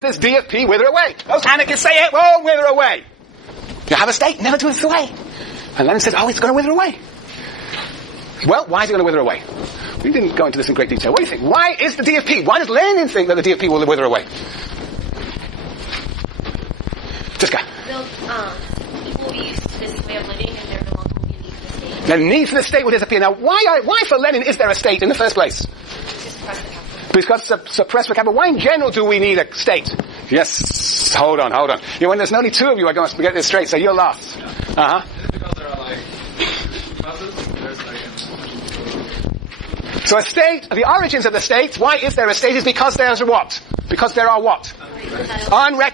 This D of P wither away. Those anarchists say it won't wither away. You have a state, never to wither away. And Lenin says, oh, it's going to wither away. Well, why is it going to wither away? We didn't go into this in great detail. What do you think? Why is the D of P? Why does Lenin think that the D of P will wither away? Jessica. People will be used to this way of living and there no longer will be a need for the state. The need for the state will disappear. Now, why for Lenin is there a state in the first place? Because suppress the capital. Why in general do we need a state? Yes, hold on. When there's only two of you, I must get this straight, so you're last. Uh-huh. Because there are classes, So a state, the origins of the state, why is there a state is because there's what? Because there are what?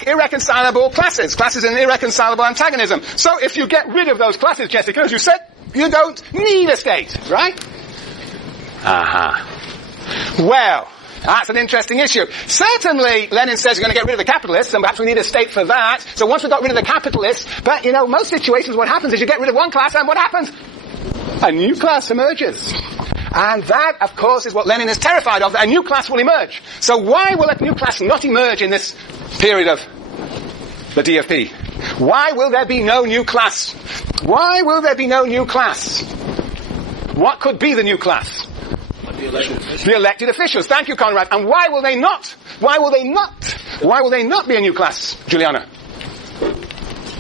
Irreconcilable classes. Classes in irreconcilable antagonism. So if you get rid of those classes, Jessica, as you said, you don't need a state, right? Well, that's an interesting issue. Certainly, Lenin says you're going to get rid of the capitalists, and perhaps we need a state for that. So once we've got rid of the capitalists, but most situations what happens is you get rid of one class, and what happens? A new class emerges. And that, of course, is what Lenin is terrified of, that a new class will emerge. So why will a new class not emerge in this period of the DFP? Why will there be no new class? Why will there be no new class? What could be the new class? The elected officials. Thank you, Conrad. And why will they not? Why will they not be a new class, Juliana?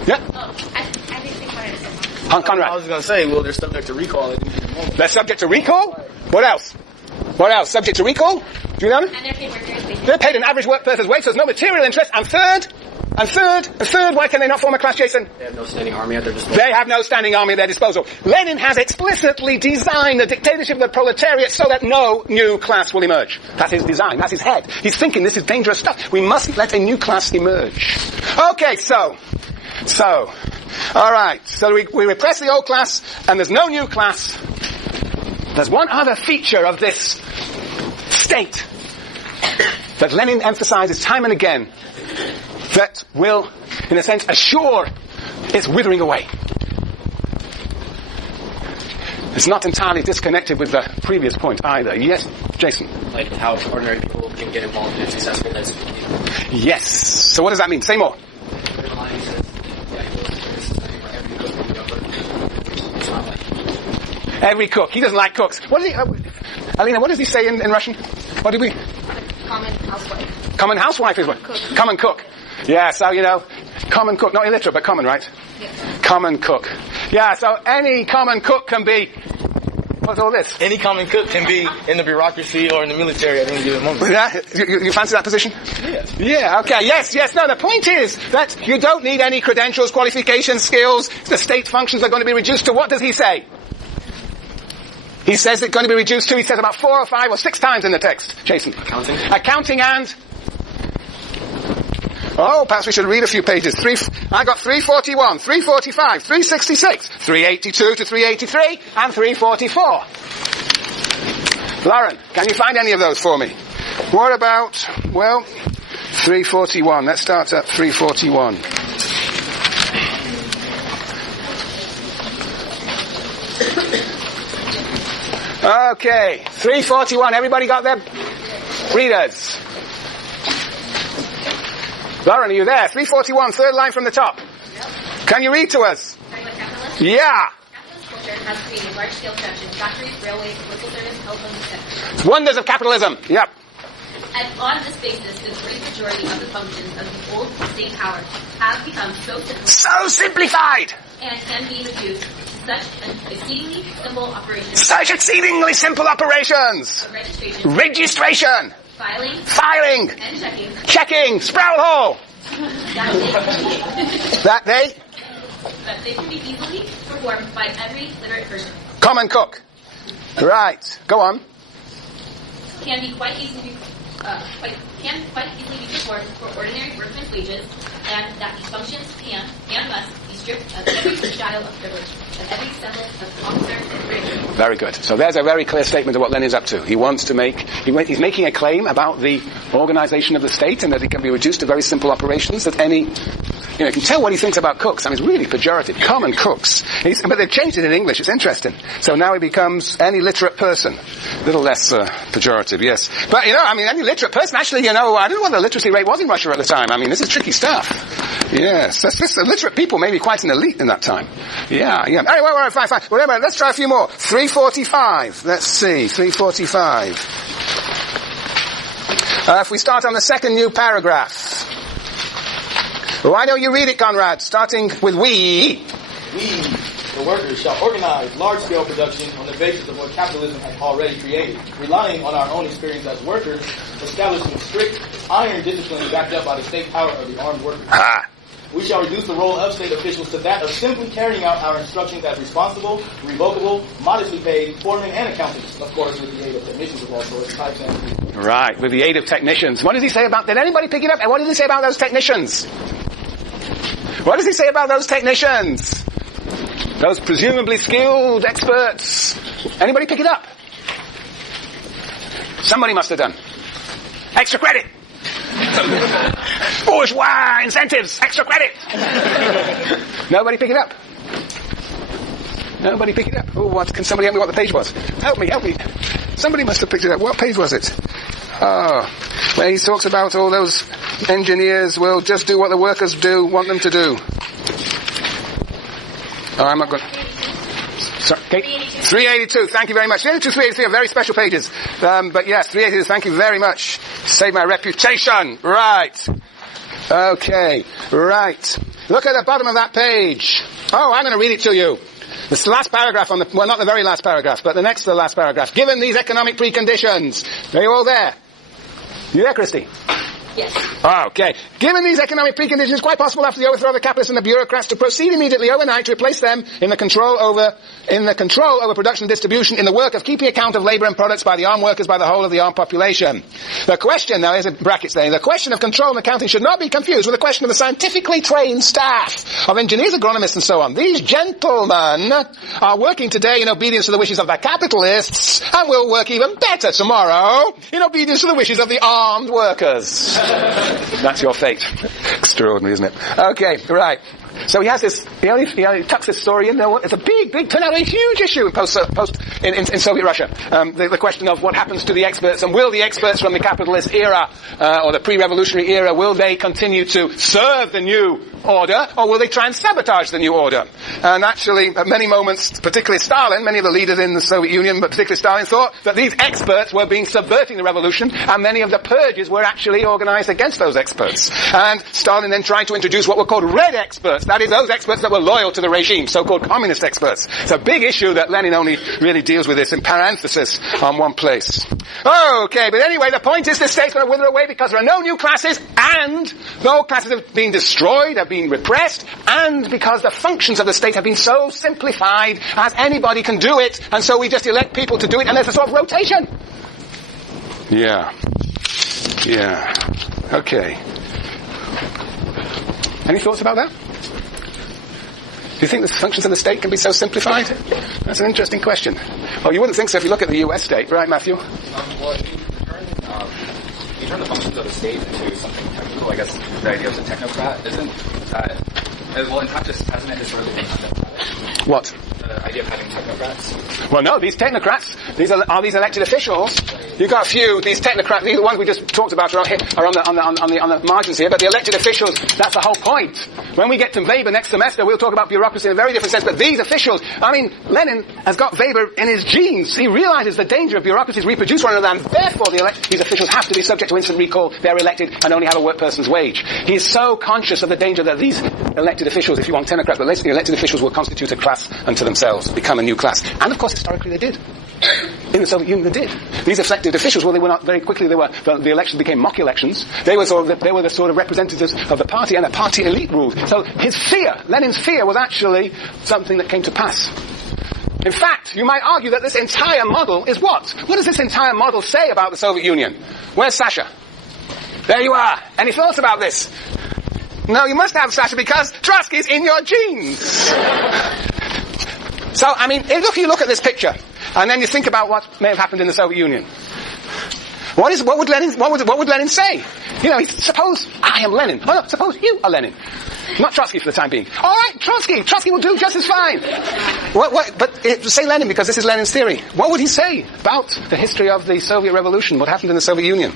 Yeah? I think Conrad. I was going to say, well, they're subject to recall. They're subject to recall? What else? Subject to recall? Juliana? And they're paid workers. They're paid an average work person's wage, so there's no material interest. And third, why can they not form a class, Jason? They have no standing army at their disposal. They have no standing army at their disposal. Lenin has explicitly designed the dictatorship of the proletariat so that no new class will emerge. That's his design. That's his head. He's thinking this is dangerous stuff. We mustn't let a new class emerge. Okay, so, alright. So we repress the old class, and there's no new class. There's one other feature of this state that Lenin emphasizes time and again that will, in a sense, assure its withering away. It's not entirely disconnected with the previous point either. Yes, Jason? Like how ordinary people can get involved in successfulness. Yes. So what does that mean? Say more. Every cook. He doesn't like cooks. What does he... Alina, what does he say in Russian? What did we... Common housewife. Common housewife is what? Common cook. Yeah, so, common cook. Not illiterate, but common, right? Yes. Common cook. Yeah, so any common cook can be... What's all this? Any common cook can be in the bureaucracy or in the military at any given moment. Yeah? You fancy that position? Yes. Yeah, okay, yes. No, the point is that you don't need any credentials, qualifications, skills. The state functions are going to be reduced to what does he say? He says it's going to be reduced to, he says about 4 or 5 or 6 times in the text. Jason. Accounting and... Oh, perhaps we should read a few pages. I got 341, 345, 366, 382 to 383, and 344. Lauren, can you find any of those for me? What about, 341. Let's start at 341. Okay, 341. Everybody got their readers? Lauren, are you there? 341, third line from the top. Yep. Can you read to us? Yeah. Capitalist culture has created large-scale production, factories, railways, postal service, telephones, etc. Wonders of capitalism. Yep. And on this basis, the great majority of the functions of the old state power have become so simplified and can be reduced to such exceedingly simple operations. Registration. Filing. And Checking. Sprout hole. That they can be easily performed by every literate person. Common cook. Right. Go on. Can quite easily be performed for ordinary workmen's wages, and that these functions can and must be stripped of every shadow of privilege, of every semblance of officer and grade. Very good. So there's a very clear statement of what Lenin's up to. He wants to he's making a claim about the organization of the state and that it can be reduced to very simple operations that any, you can tell what he thinks about cooks. I mean, it's really pejorative. Common cooks. But they've changed it in English. It's interesting. So now he becomes any literate person. A little less pejorative, yes. But, any literate person, actually, I don't know what the literacy rate was in Russia at the time. I mean, this is tricky stuff. Yes. That's just literate people, maybe quite an elite in that time. Yeah. All right, fine. Whatever. Let's try a few more. 345. Let's see. 345. If we start on the second new paragraph. Why don't you read it, Conrad? Starting with we. We, the workers, shall organize large-scale production on the basis of what capitalism has already created, relying on our own experience as workers, establishing strict, iron discipline backed up by the state power of the armed workers. We shall reduce the role of state officials to that of simply carrying out our instructions as responsible, revocable, modestly paid foremen and accountants, of course, with the aid of technicians of all sorts, types, and... Right, with the aid of technicians. What does he say about... Did anybody pick it up? And what does he say about those technicians? What does he say about those technicians? Those presumably skilled experts. Anybody pick it up? Somebody must have done. Extra credit. Bourgeois incentives. Extra credit. Nobody pick it up. Nobody pick it up. Oh, what? Can somebody help me what the page was? Help me. Somebody must have picked it up. What page was it? Where he talks about all those engineers will just do what the workers want them to do. Oh, I'm not going. Sorry, okay. 382. Thank you very much. 382, 383 are very special pages. But yes, 382. Thank you very much. Save my reputation. Right. Okay. Right. Look at the bottom of that page. Oh, I'm going to read it to you. This last paragraph not the very last paragraph, but the next to the last paragraph. Given these economic preconditions. Are you all there? You there, Christy? Yes. Okay. Given these economic preconditions, it's quite possible after the overthrow of the capitalists and the bureaucrats to proceed immediately overnight to replace them in the control over production and distribution, in the work of keeping account of labour and products by the armed workers, by the whole of the armed population. The question, now there's a bracket saying, the question of control and accounting should not be confused with the question of the scientifically trained staff of engineers, agronomists and so on. These gentlemen are working today in obedience to the wishes of the capitalists and will work even better tomorrow in obedience to the wishes of the armed workers. That's your fate. Extraordinary, isn't it? Okay, right. So he has this, he only tucks this story in there. It's a big turnout, a huge issue in Soviet Russia. The question of what happens to the experts, and will the experts from the capitalist era, or the pre-revolutionary era, will they continue to serve the new order, or will they try and sabotage the new order? And actually, at many moments, particularly Stalin, many of the leaders in the Soviet Union, but particularly Stalin, thought that these experts were subverting the revolution, and many of the purges were actually organized against those experts. And Stalin then tried to introduce what were called red experts. That is, those experts that were loyal to the regime, so-called communist experts. It's a big issue that Lenin only really deals with this in parenthesis on one place. Okay, but anyway, the point is this state's going to wither away because there are no new classes, and though classes have been destroyed, have been repressed, and because the functions of the state have been so simplified as anybody can do it, and so we just elect people to do it, and there's a sort of rotation. Yeah. Okay. Any thoughts about that? Do you think the functions of the state can be so simplified? That's an interesting question. Oh, you wouldn't think so if you look at the US state, right, Matthew? Well, if you turn the functions of the state into something technical, I guess the idea of a technocrat isn't, well, in practice, hasn't it historically been technocratic? What? The idea of having technocrats? Well, no, these technocrats, are these elected officials. You've got a few, these technocrats, these are the ones we just talked about are on the margins here, but the elected officials, that's the whole point. When we get to Weber next semester, we'll talk about bureaucracy in a very different sense, but these officials, Lenin has got Weber in his genes. He realizes the danger of bureaucracies reproduce one another, and therefore these officials have to be subject to instant recall, they're elected, and only have a work person's wage. He's so conscious of the danger that these elected officials, if you want technocrats, but the elected officials will constitute a class unto themselves, become a new class. And of course, historically they did. In the Soviet Union, they did. These elected officials, well, they were not very quickly. The elections became mock elections. They were the sort of representatives of the party, and the party elite ruled. So his fear, Lenin's fear, was actually something that came to pass. In fact, you might argue that this entire model is what? What does this entire model say about the Soviet Union? Where's Sasha? There you are. Any thoughts about this? No, you must have, Sasha, because Trotsky's in your genes. So, I mean, if you look at this picture, and then you think about what may have happened in the Soviet Union, what would Lenin say? You know, suppose I am Lenin. Oh, no, suppose you are Lenin. Not Trotsky for the time being. All right, Trotsky will do just as fine. Say Lenin, because this is Lenin's theory. What would he say about the history of the Soviet Revolution? What happened in the Soviet Union?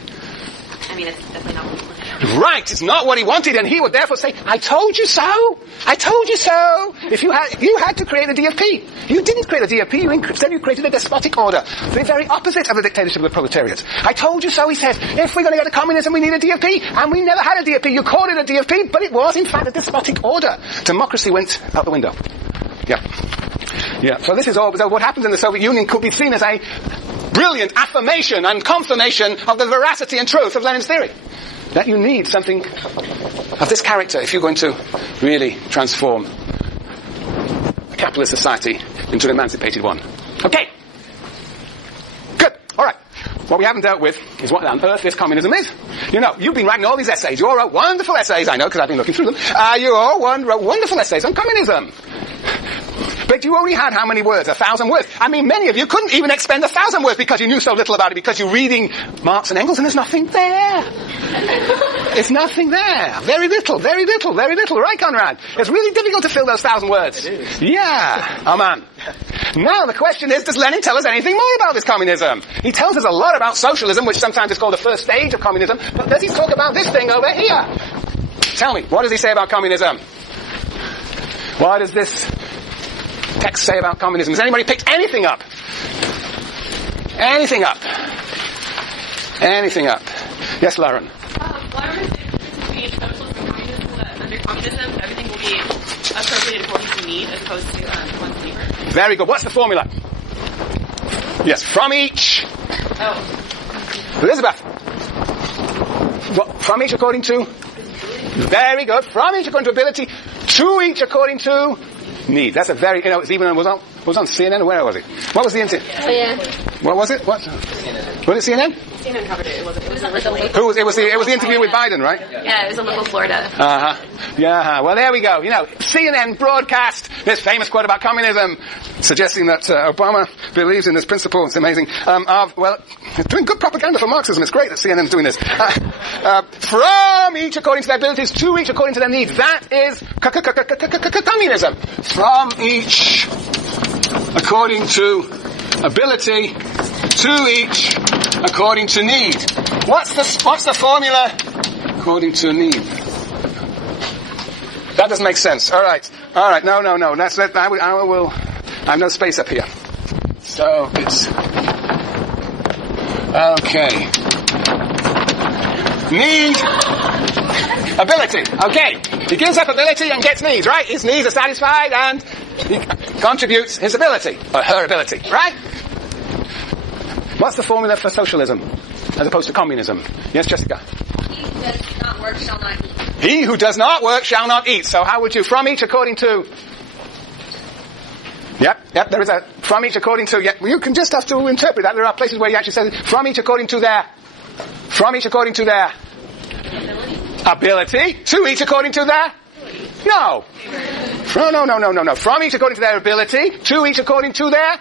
I mean, it's definitely not what he wanted. Right, it's not what he wanted, and he would therefore say, I told you so! I told you so! If you had to create a DFP. You didn't create a DFP, instead you created a despotic order. The very opposite of the dictatorship of the proletariat. I told you so, he says. If we're going to get to communism, we need a DFP, and we never had a DFP. You called it a DFP, but it was, in fact, a despotic order. Democracy went out the window. Yeah, so this is all, so what happens in the Soviet Union could be seen as a brilliant affirmation and confirmation of the veracity and truth of Lenin's theory. That you need something of this character if you're going to really transform a capitalist society into an emancipated one. Okay. Good. All right. What we haven't dealt with is what on earth this communism is. You know, you've been writing all these essays. You all wrote wonderful essays, I know, because I've been looking through them. You all wrote wonderful essays on communism. But you only had how many words? 1,000 words. I mean, many of you couldn't even expend 1,000 words because you knew so little about it, because you're reading Marx and Engels and there's nothing there. It's nothing there. Very little, right, Conrad? It's really difficult to fill those 1,000 words. It is. Yeah. Oh, man. Now the question is, does Lenin tell us anything more about this communism? He tells us a lot about socialism, which sometimes is called the first stage of communism, but does he talk about this thing over here? Tell me, what does he say about communism? What does this text say about communism? Has anybody picked anything up? Anything up? Yes, Lauren. Lauren is between socialism and communism, that under communism, everything will be appropriate according to need as opposed to one's labor. Very good. What's the formula? Yes, from each. Oh. Elizabeth. What, from each according to? Very good. From each according to ability, to each according to need. That's a very, you know, it was on CNN, or where was it? What was the incident? Oh, yeah. What was it? What? Was it CNN? CNN covered it. It was It was the interview with Biden, right? Yeah, it was in local Florida. Yeah. Well, there we go. You know, CNN broadcast this famous quote about communism, suggesting that Obama believes in this principle. It's amazing. It's doing good propaganda for Marxism. It's great that CNN's doing this. From each according to their abilities, to each according to their needs. That is communism. From each according to ability, to each according to need. What's the formula? According to need. That doesn't make sense. All right. No. I have no space up here. So it's okay. Need, ability. Okay. He gives up ability and gets needs, right? His needs are satisfied and he contributes his ability, or her ability, right? What's the formula for socialism as opposed to communism? Yes, Jessica? He who does not work shall not eat. He who does not work shall not eat. So how would you, from each according to... Yep, there is a from each according to... Yeah, you can just have to interpret that. There are places where he actually says from each according to their... From each according to their... Ability. To each according to their... No. No. From each according to their ability. To each according to their...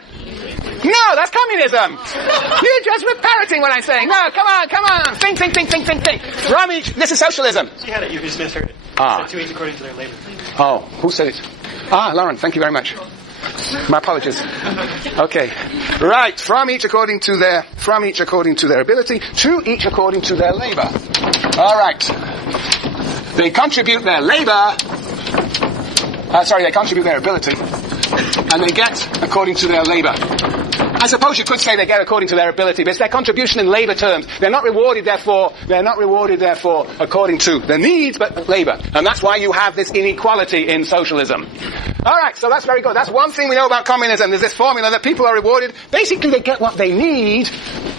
No, that's communism. You're just parroting what I'm saying. No, come on. Think. From each... This is socialism. She had it. You just misheard it. Said to each according to their labor. Oh, who said it? Lauren, thank you very much. My apologies. Okay. Right, from each according to their ability, to each according to their labor. All right. They contribute their labor, they contribute their ability, and they get according to their labor. I suppose you could say they get according to their ability, but it's their contribution in labor terms. They're not rewarded, therefore, according to their needs, but labor. And that's why you have this inequality in socialism. Alright, so that's very good. That's one thing we know about communism. There's this formula that people are rewarded. Basically, they get what they need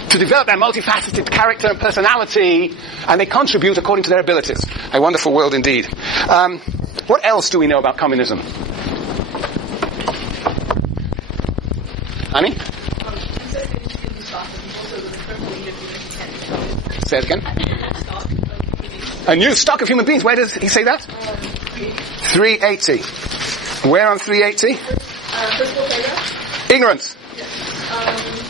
to develop their multifaceted character and personality, and they contribute according to their abilities. A wonderful world indeed. What else do we know about communism? Annie? Say it again. A new stock of human beings. Where does he say that? 380. Where on 380? First paragraph. Ignorance. Yes.